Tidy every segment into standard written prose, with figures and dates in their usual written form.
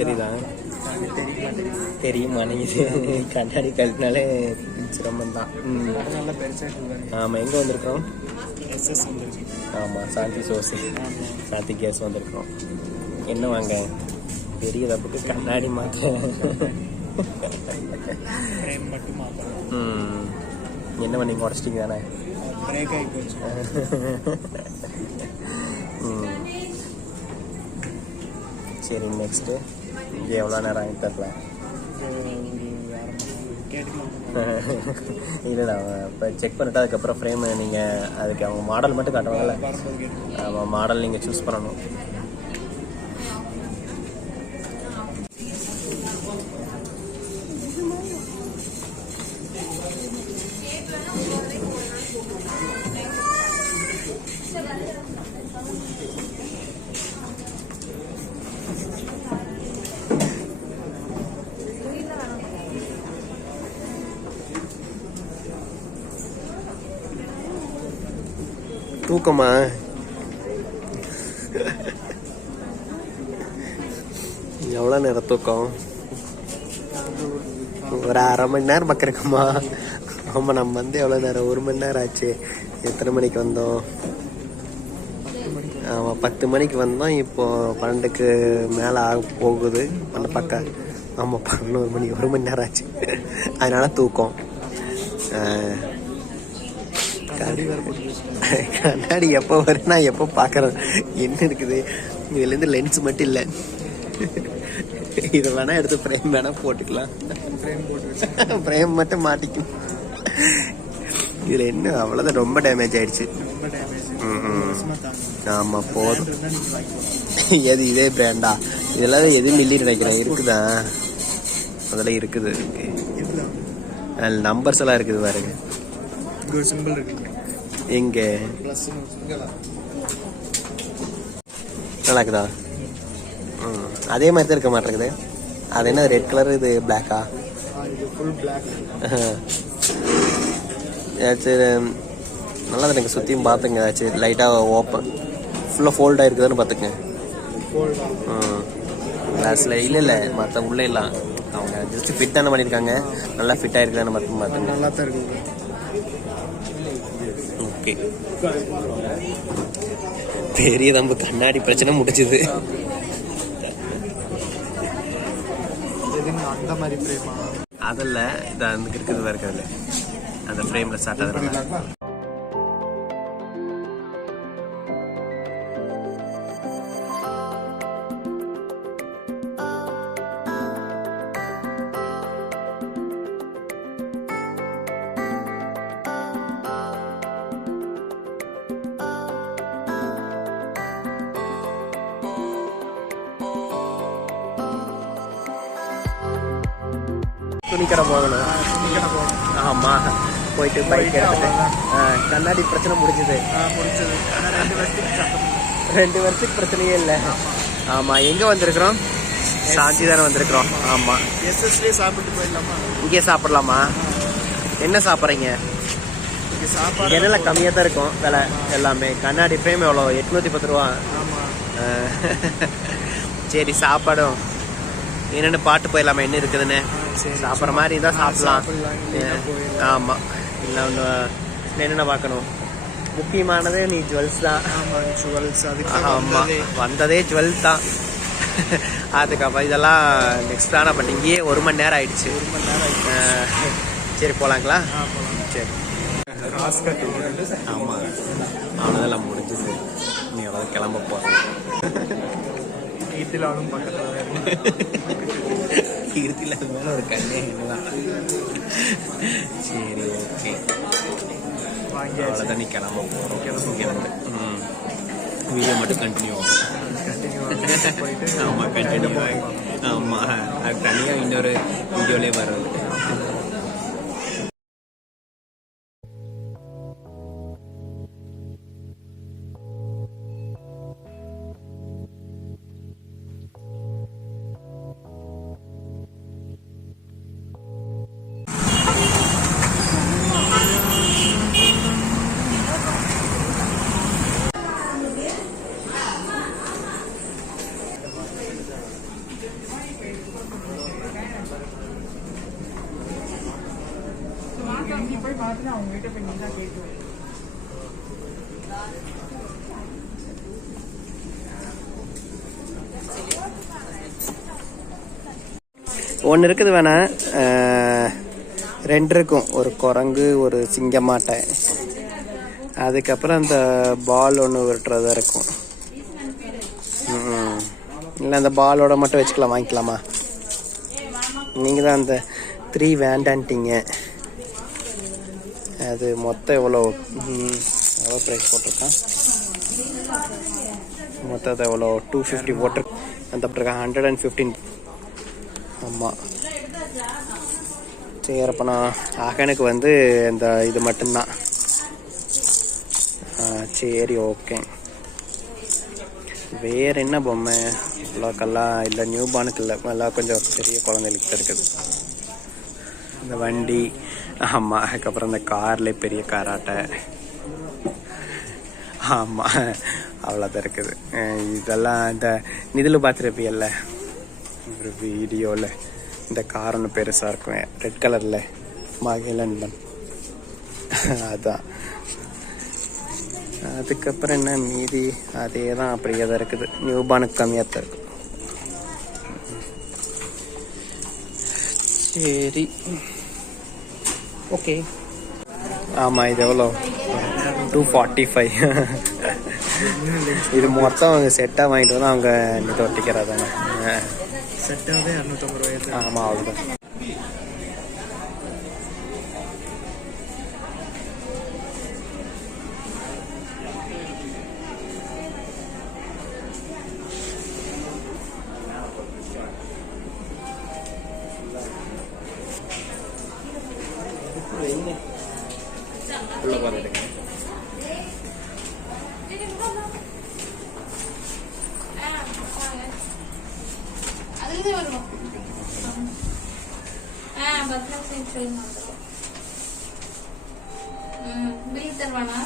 தெரியுதா? தெரிய மாட்டேங்குது. கண்ணாடி கழுத்தினாலே சிரமம் தான். ஆமாம். எங்கே வந்திருக்கிறோம்? ஆமாம், சாந்தி சோசி, சாந்தி கேஸ் வந்திருக்கிறோம். என்ன வாங்க? பெரிய தப்புக்கு கண்ணாடி மாற்ற. என்ன பண்ணி உடச்சிட்டிங்க தானே? சரி, நெக்ஸ்ட்டு இங்கே எவ்வளோ நேரம் ஆகி தரல. இல்லைண்ணா, இப்போ செக் பண்ணிவிட்டு அதுக்கப்புறம் ஃப்ரேமு நீங்கள் அதுக்கு அவங்க மாடல் மட்டும் காட்டுவாங்கல்ல. ஆமாம், மாடல் நீங்கள் சூஸ் பண்ணணும். தூக்கமா? எவ்வளோ நேரம் தூக்கம்? ஒரு அரை மணி நேரம் பக்கம் இருக்குமா? ஆமாம், நம்ம வந்து எவ்வளோ நேரம்? 1 மணி நேரம் ஆச்சு. எத்தனை மணிக்கு வந்தோம்? ஆமாம், 10 மணிக்கு வந்தோம். இப்போது 12க்கு மேலே ஆக போகுது. அந்த பக்கம். ஆமாம், 11 மணி. 1 மணி நேரம் ஆச்சு. அதனால தூக்கம். கண்ணாடி எப்போ வரும்? நான் எப்போ பார்க்குறேன். என்ன இருக்குது இதுலேருந்து? லென்ஸ் மட்டும் இல்லை. இதை வேணா எடுத்து ஃப்ரேம் வேணா போட்டுக்கலாம். ஃப்ரேம் மட்டும் மாட்டிக்கும். இதில் என்ன அவ்வளோதான், ரொம்ப டேமேஜ் ஆயிடுச்சு. ஆமாம், போதும். எது இதே பிராண்டா? இதெல்லாம் எது மில்லி நினைக்கிறேன். இருக்குதா? அதெல்லாம் இருக்குது. அதில் நம்பர்ஸ் எல்லாம் இருக்குது பாருங்க. எங்க நல்லா இருக்குதா? அதே மாதிரி தான் இருக்க மாட்டேங்குது. அது என்ன ரெட் கலர், இது பிளாக்கா? சரி, நல்லா தான் எனக்கு சுற்றியும் பார்த்துங்க. சரி, லைட்டாக ஓப்பன் ஃபுல்லாக ஃபோல்ட் ஆகிருக்குதான்னு பார்த்துங்க. கிளாஸில் இல்லை மற்ற உள்ளே இல்லை. அவங்க ஜஸ்ட் ஃபிட் தானே பண்ணியிருக்காங்க. நல்லா ஃபிட் ஆகிருக்குதான்னு மட்டும் பார்த்துங்க. நல்லா தான் இருக்குது. ஓகே, பெரிய தம்பு கண்ணாடி பிரச்சனை முடிச்சுது. அதில் இது அந்த இருக்குது இருக்கிறதுல அந்த ஃப்ரேமில் ஸ்டார்ட் ஆகுது. துணிக்கடை போகணும். ஆமாம், போயிட்டு பைக் எடுத்துட்டு. கண்ணாடி பிரச்சனை முடிஞ்சது. 2 வருஷத்துக்கு பிரச்சனையே இல்லை. ஆமாம், எங்கே வந்திருக்கிறோம்? சாந்தி தானே வந்திருக்கிறோம். ஆமாம், சாப்பிட்டு போயிடலாமா? இங்கே சாப்பிடலாமா? என்ன சாப்பிட்றீங்க? எண்ணெயில் கம்மியாக தான் இருக்கும் விலை எல்லாமே. கண்ணாடி ஃப்ரேம் எவ்வளோ? 810 ரூபா. சரி, சாப்பாடும் என்னென்னு பாட்டு போயிடலாமா? என்ன இருக்குதுன்னு சாப்பிட்ற மாதிரி இருந்தால் சாப்பிடலாம். ஆமாம், இல்லை ஒன்று என்னென்ன பார்க்கணும். முக்கியமானது நீ ஜுவல்ஸ் தான். ஆமாம், வந்ததே ஜுவல்ஸ் தான். அதுக்கப்புறம் இதெல்லாம் நெக்ஸ்ட் பண்ண இங்கேயே 1 மணி நேரம் ஆயிடுச்சு. சரி, போகலாங்களா? சரி. ஆமாம், அவ்வளோதெல்லாம் முடிஞ்சுது. நீ அவ்வளோ கிளம்ப போகிறேன். கீர்த்திலாலும் கீர்த்தில அது மேலே ஒரு கண்ணே தான். சரி, ஓகே, அவ்வளோதான். நீ கிளம்ப போகிறோம். கிளம்பு. வீடியோ மட்டும் கண்டினியூ ஆகும். ஆமாம், கண்டினியூ ஆகும். ஆமாம், அது தனியாக இன்னொரு வீடியோலே வருது. ஒன்று இருக்குது வேணா, 2 இருக்கும். ஒரு குரங்கு, ஒரு சிங்கமாட்டை, அதுக்கப்புறம் அந்த பால் ஒன்று விட்டுறதா இருக்கும். இல்லை அந்த பாலோட மட்டும் வச்சுக்கலாம், வாங்கிக்கலாமா? நீங்கள் தான் அந்த 3 வேண்டான்ட்டீங்க. அது மொத்தம் எவ்வளோ ப்ரைஸ் போட்டிருக்கான்? மொத்தத்தை எவ்வளோ 250 போட்டிருக்கு. அந்த போட்டிருக்கான் 115. ஆமாம். சரி, அப்போ நான் அகனுக்கு வந்து இந்த இது மட்டும்தான். சரி, ஓகே. வேறு என்ன பொம்மை? இவ்வளோக்கெல்லாம் இல்லை, நியூ பார்னுக்கு இல்லை, எல்லாம் கொஞ்சம் பெரிய குழந்தைகளுக்கு தான் இருக்குது. இந்த வண்டி, ஆமாம். அதுக்கப்புறம் இந்த காரில் பெரிய காராட்டை, ஆமாம், அவ்வளோதான் இருக்குது. இதெல்லாம் இந்த இதில் பார்த்துருப்பியல்ல ஒரு வீடியோவில், இந்த கார் ஒன்று பெருசாக இருக்கும், ரெட் கலரில், மகிழன்பன், அதான். அதுக்கப்புறம் என்ன மீதி அதே தான், அப்படியே தான் இருக்குது. நியூ பார்னுக்கு கம்மியாக தான் இருக்கும். சரி, ஓகே. ஆமாம், இது எவ்வளோ? 245. இது மொத்தம் அவங்க செட்டாக வாங்கிட்டு வந்து அவங்க இன்னைக்கு ஒட்டிக்கிறாதானே. செட்டாகவே 250 ரூபாய். ஆமாம், அவ்வளோதான். பில் தருவானா?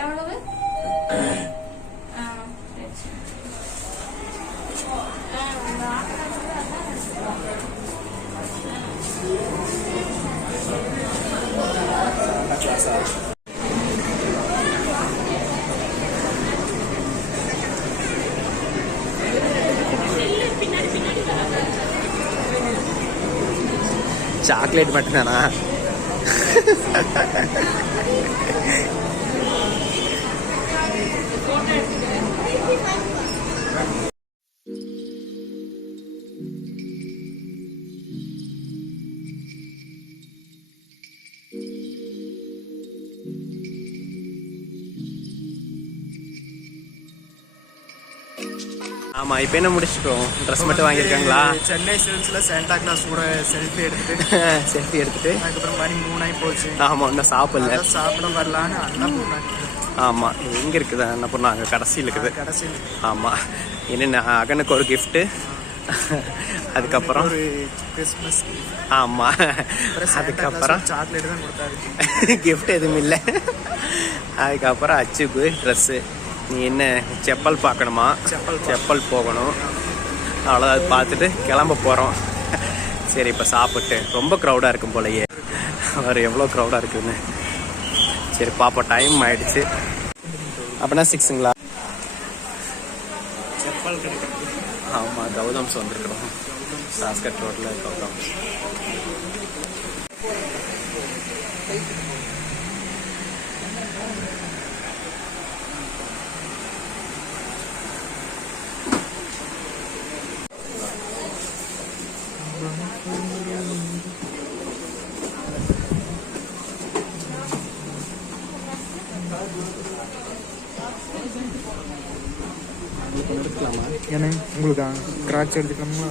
எவ்வளவு? சாக்லேட் மட்டும்தானா? ஆமாம், இப்போ என்ன முடிச்சிட்டோம்? ட்ரெஸ் மட்டும் வாங்கியிருக்காங்களா? சென்னை சில்க்ஸில் சாண்டா கிளாஸ் கூட செல்ஃபி எடுத்துட்டு அதுக்கப்புறம் மணி 3 ஆகி போச்சு. ஆமாம், இன்னும் சாப்பிட வரலான்னு அண்ணா. ஆமாம், எங்கே இருக்குது என்ன பண்ணாங்க? கடைசியில் இருக்குது. கடைசியில். ஆமாம், என்னென்ன அகனுக்கு ஒரு கிஃப்ட்டு, அதுக்கப்புறம் ஒரு கிறிஸ்மஸ். ஆமாம், அதுக்கப்புறம் சாக்லேட் தான் கொடுத்தாரு. கிஃப்ட் எதுவும் இல்லை. அதுக்கப்புறம் அச்சுக்கு ட்ரெஸ்ஸு. நீ என்ன செப்பல் பார்க்கணுமா? செப்பல் போகணும், அவ்வளோதான். அது பார்த்துட்டு கிளம்ப போகிறோம். சரி, இப்போ சாப்பிட்டு ரொம்ப க்ரௌடாக இருக்கும் போலயே. வேறு எவ்வளோ க்ரௌடாக இருக்குதுன்னு. சரி பாப்போம், டைம் ஆகிடுச்சு. அப்படின்னா 6ங்களா? செப்பல் கிடைக்கிறது. ஆமாம், கௌதம்ஸ் வந்துருக்குறோம். சாஸ்கட் ரோட்டில் கௌதம்ஸ். ஏன்னா உங்களுக்கு கிராட்ச் எடுத்துக்கலாமா?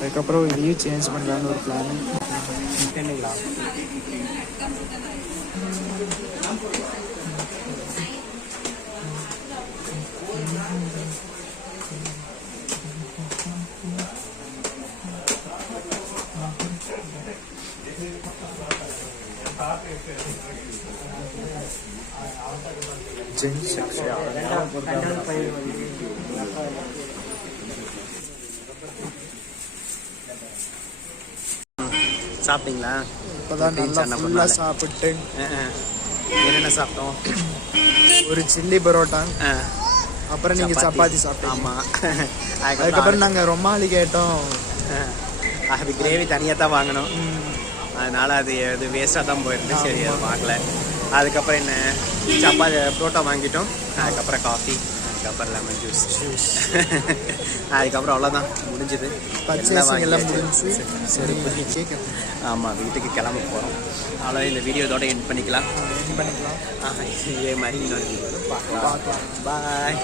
அதுக்கப்புறம் இதையும் சேஞ்ச் பண்ணலான்னு ஒரு பிளான். என்னங்களா? Gents section. சாப்பிட்டீங்களா? இப்போதான் நல்லா ஃபுல்லாக சாப்பிட்டு என்னென்ன சாப்பிட்டோம்? ஒரு சில்லி பரோட்டா, அப்புறம் நீங்கள் சப்பாத்தி சாப்பிட்டோம். ஆமாம். அதுக்கப்புறம் நாங்கள் ரொமாலி கேட்டோம். அது கிரேவி தனியாக தான் வாங்கினோம். அதனால் அது வேஸ்ட்டாக தான் போயிருந்து. சரி அதை வாங்கலை. அதுக்கப்புறம் என்ன சப்பாத்தி புரோட்டா வாங்கிட்டோம். அதுக்கப்புறம் காஃபி, அதுக்கப்புறம் லெமன் ஜூஸ். அதுக்கப்புறம் அவ்வளோதான் முடிஞ்சுது. எல்லாம் முடிஞ்சு. சரி கேட்குறேன். ஆமாம், வீட்டுக்கு கிளம்ப போகிறோம். அவ்வளோ இந்த வீடியோ இதோட எண்ட் பண்ணிக்கலாம். எண்ட் பண்ணிக்கலாம். இதே மாதிரி இன்னொரு வீடியோ பார்க்கலாம். பாய்.